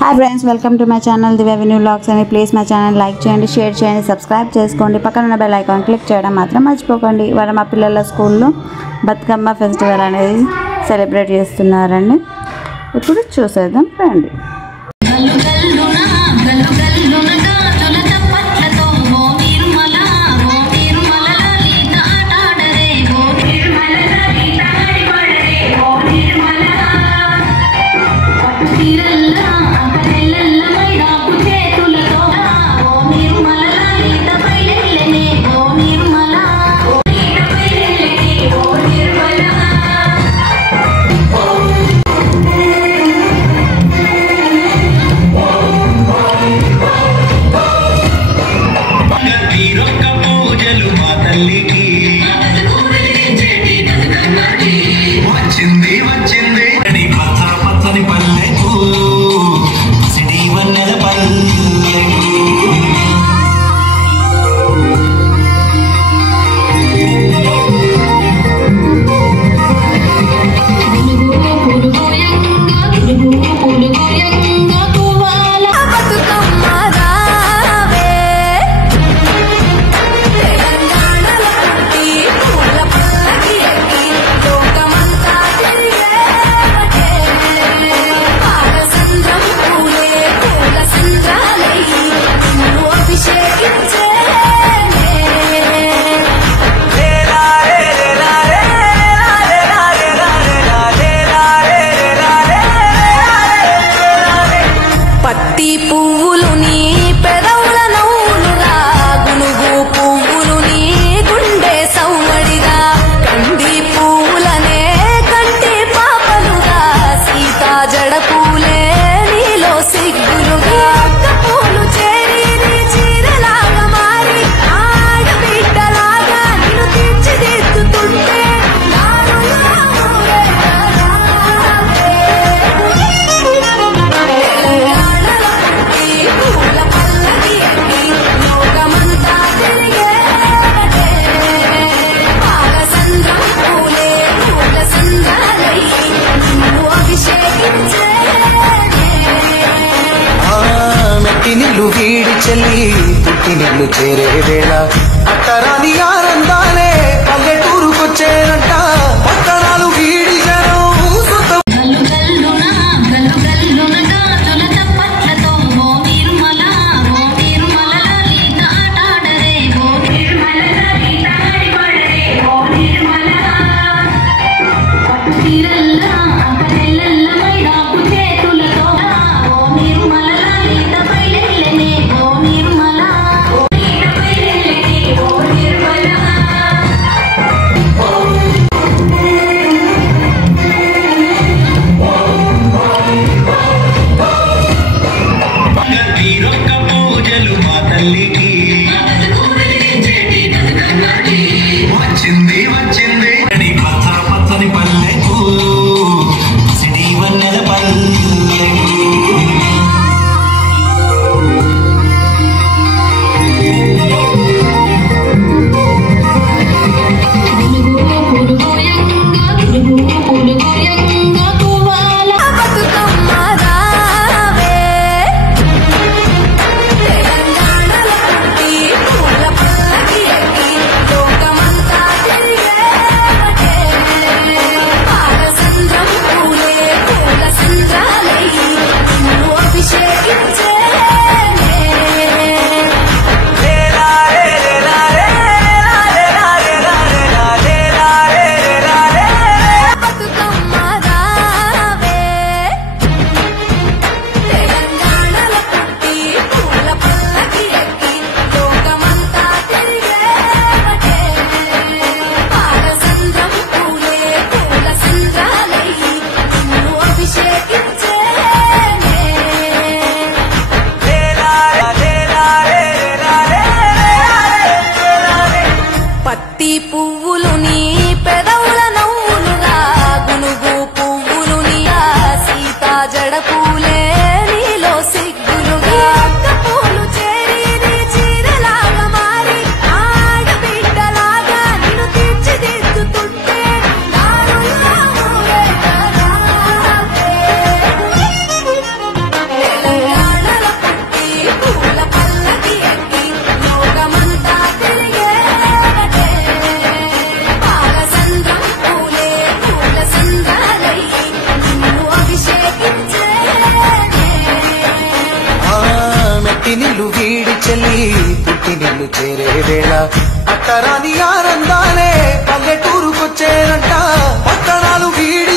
Hi friends, welcome to my channel Divya venue vlogs అని. Please my channel like చేయండి, share చేయండి, subscribe చేసుకోండి. పక్కన ఉన్న బెల్ ఐకాన్ క్లిక్ చేయడం మాత్రం మర్చిపోకండి. ఇవాళ మా పిల్లల స్కూల్లో బతుకమ్మ ఫెస్టివల్ అనేది సెలబ్రేట్ చేస్తున్నారండి. ఇప్పుడు చూసేద్దాం రండి. వీడి చెల్లి పుట్టినిల్లు చేరే వేళ అట్టరాని ఆనందాలే పల్లెటూరుకొచ్చేనంట. పట్టణాలు వీడి జనం పుట్టినిల్లు చేరే వేళ అట్టరాని ఆనందాలే పల్లెటూరుకొచ్చేనంట పట్టణాలు వీడి